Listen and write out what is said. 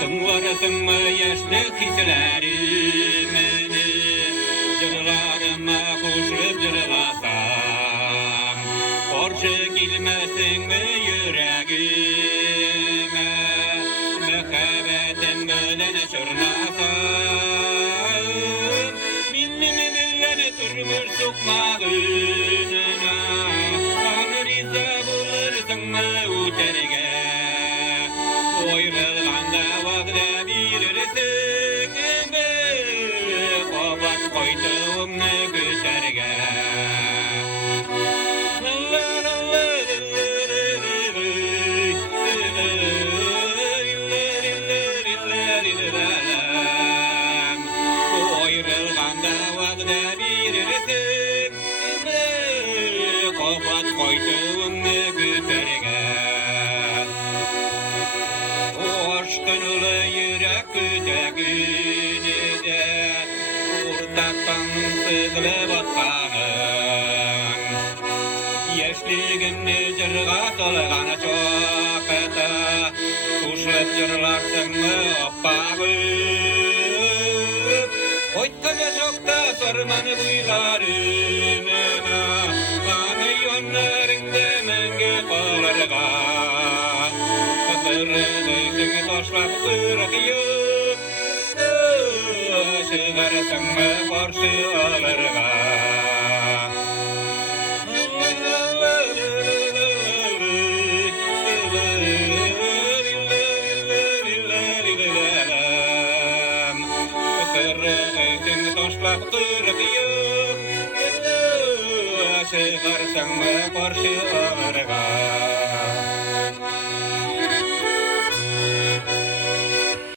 Sımlarısın mı yaşlı hislerimini Jırlarıma kuşup jırlasam Korşu kilmesin mi yüreğime Mekhebetin bilen çırnasam Minnimi bilen turmuş sukmağınına Anriza bulursun mu uterge Oyrılganda vaqda bilirsin Qobat qoytuğumni küterge Oyrılganda vaqda bilirsin Qobat qoytuğumni küterge Aşkınlı yürek kütegini de Urtaktan sızılıp atkanın Yeşligini cırga solğanı çok ete Kuşlup cırlarsın mı oppağım Oytkaga çokta sormanı duylarınına Bana yonlarında menge qolarga Kırıldığını taşlap kırıkıyım Çıgarsın mı karşı alırga Kırıldığını taşlap kırıkıyım Çıgarsın mı karşı alırga